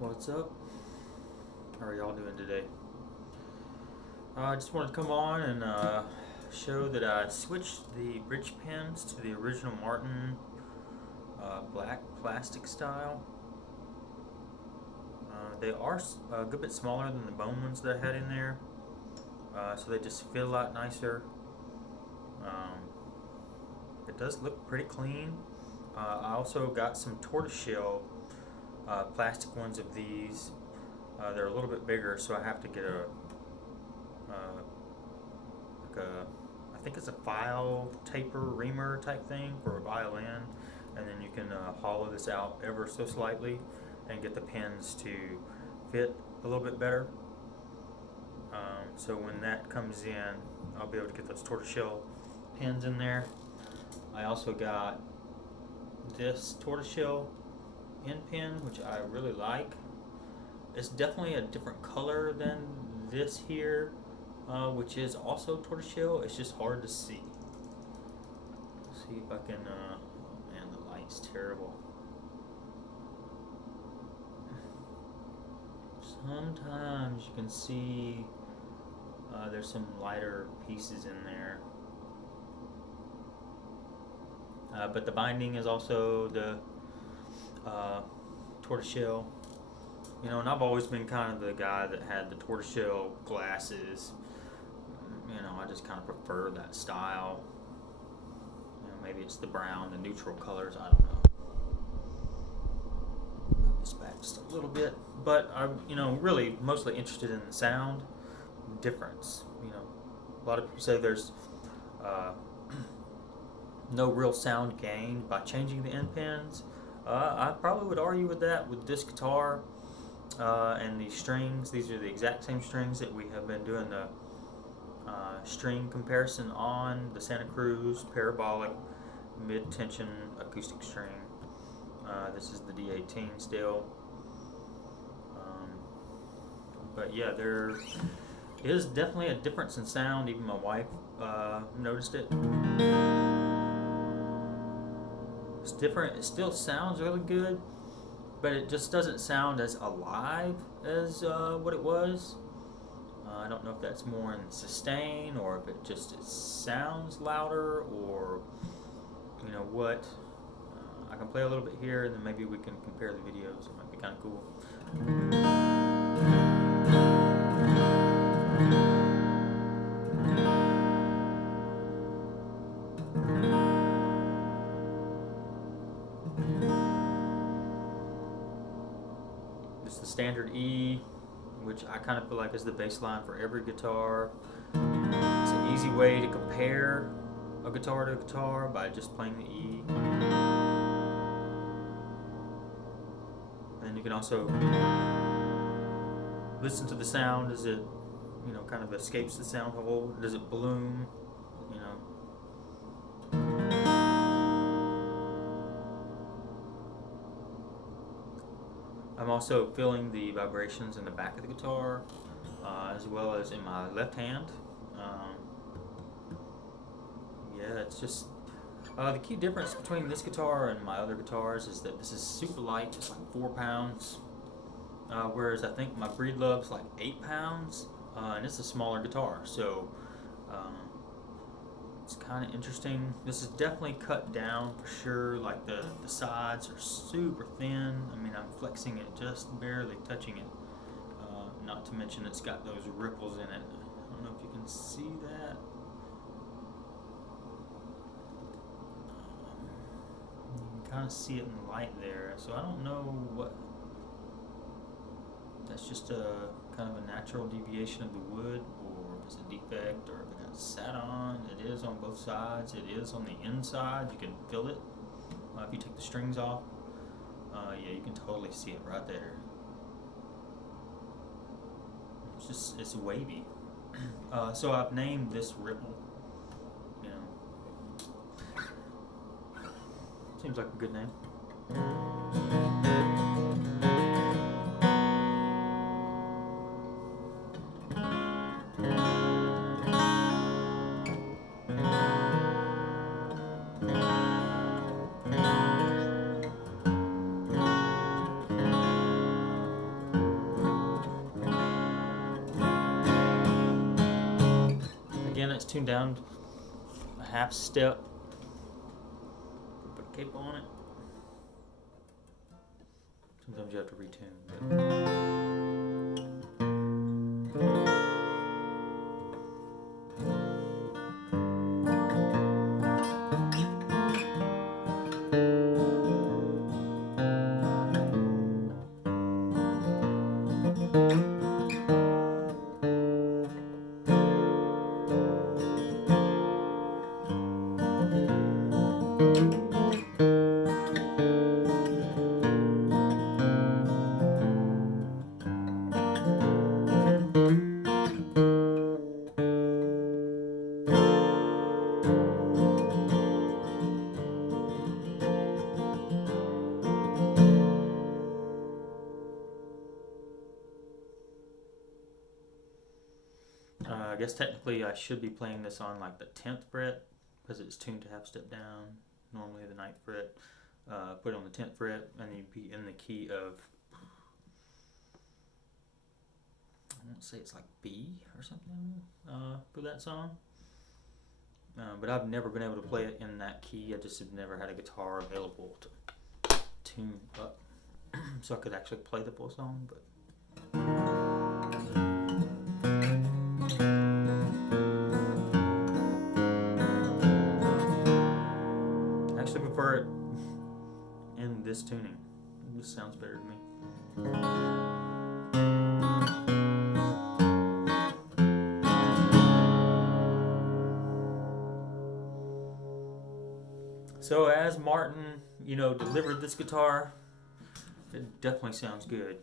What's up? How are y'all doing today? I just wanted to come on and show that I switched the bridge pins to the original Martin black plastic style. They are a good bit smaller than the bone ones that I had in there, so they just fit a lot nicer. Um, it does look pretty clean. I also got some tortoiseshell plastic ones of these. They're a little bit bigger, so I have to get I think it's a file taper reamer type thing for a violin, and then you can hollow this out ever so slightly and get the pins to fit a little bit better. So when that comes in, I'll be able to get those tortoiseshell pins in there. I also got this tortoiseshell end pin, which I really like. It's definitely a different color than this here, which is also tortoiseshell. It's just hard to see. Let's see if I can. Oh man, the light's terrible. Sometimes you can see there's some lighter pieces in there. But the binding is also the tortoiseshell. You know, and I've always been kind of the guy that had the tortoiseshell glasses. You know, I just kind of prefer that style. You know, maybe it's the brown, the neutral colors, I don't know. Move this back just a little bit. But I'm, really mostly interested in the sound difference. You know, a lot of people say there's no real sound gained by changing the end pins. I probably would argue with that with this guitar and these strings. These are the exact same strings that we have been doing the string comparison on, the Santa Cruz parabolic mid-tension acoustic string. This is the d18 still. But yeah, there is definitely a difference in sound. Even my wife noticed it. It's different. It still sounds really good, but it just doesn't sound as alive as what it was. I don't know if that's more in sustain or if it sounds louder or what. I can play a little bit here and then maybe we can compare the videos. It might be kind of cool. It's the standard E, which I kind of feel like is the bass line for every guitar. It's an easy way to compare a guitar to a guitar by just playing the E. And you can also listen to the sound as it, kind of escapes the sound hole. Does it bloom? I'm also feeling the vibrations in the back of the guitar, as well as in my left hand. Yeah, it's just the key difference between this guitar and my other guitars is that this is super light, just like 4 pounds, whereas I think my Breedlove's like 8 pounds, and it's a smaller guitar, so it's kind of interesting. This is definitely cut down for sure. Like the sides are super thin. I mean, I'm flexing it, just barely touching it. Not to mention it's got those ripples in it. I don't know if you can see that. You can kind of see it in the light there. So I don't know what. That's just a kind of a natural deviation of the wood, or if it's a defect, or if it got sat on. It is on both sides. It is on the inside. You can feel it if you take the strings off. Yeah, you can totally see it right there. It's wavy. So I've named this ripple. Seems like a good name. tuned down a half step. Put a capo on it. Sometimes you have to retune. I guess technically I should be playing this on like the 10th fret because it's tuned to half step down, normally the 9th fret. Put it on the 10th fret and you'd be in the key of, I won't say it's like B or something for that song. But I've never been able to play it in that key. I just have never had a guitar available to tune up so I could actually play the full song. But I actually prefer it in this tuning. This sounds better to me. So as Martin, delivered this guitar, it definitely sounds good.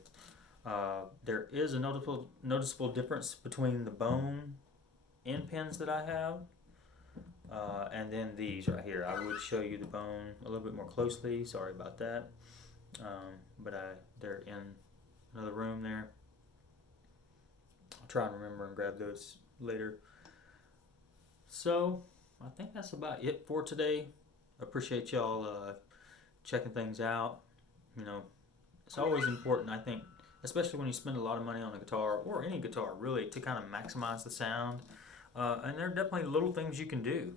There is a noticeable difference between the bone end pins that I have and then these right here. I would show you the bone a little bit more closely. Sorry about that. But they're in another room there. I'll try and remember and grab those later. So I think that's about it for today. Appreciate y'all checking things out. It's always important, I think, especially when you spend a lot of money on a guitar or any guitar really, to kind of maximize the sound. And there are definitely little things you can do.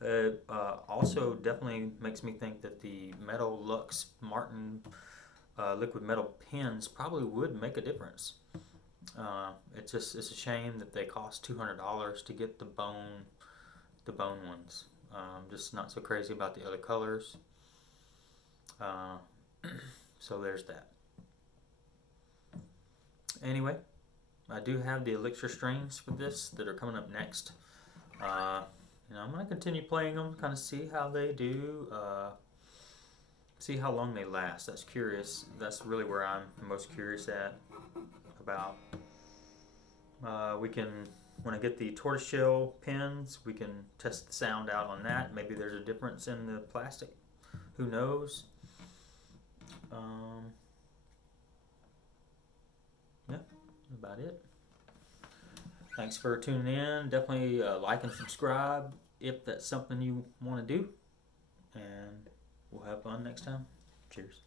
It also definitely makes me think that the Metal Lux Martin liquid metal pins probably would make a difference. It's a shame that they cost $200 to get the bone ones. Just not so crazy about the other colors. So there's that. Anyway, I do have the Elixir strings for this that are coming up next. I'm going to continue playing them, kind of see how they do, see how long they last. That's curious. That's really where I'm most curious about. When I get the tortoiseshell pins, we can test the sound out on that. Maybe there's a difference in the plastic. Who knows? Yeah, about it. Thanks for tuning in. Definitely like and subscribe if that's something you want to do. And we'll have fun next time. Cheers.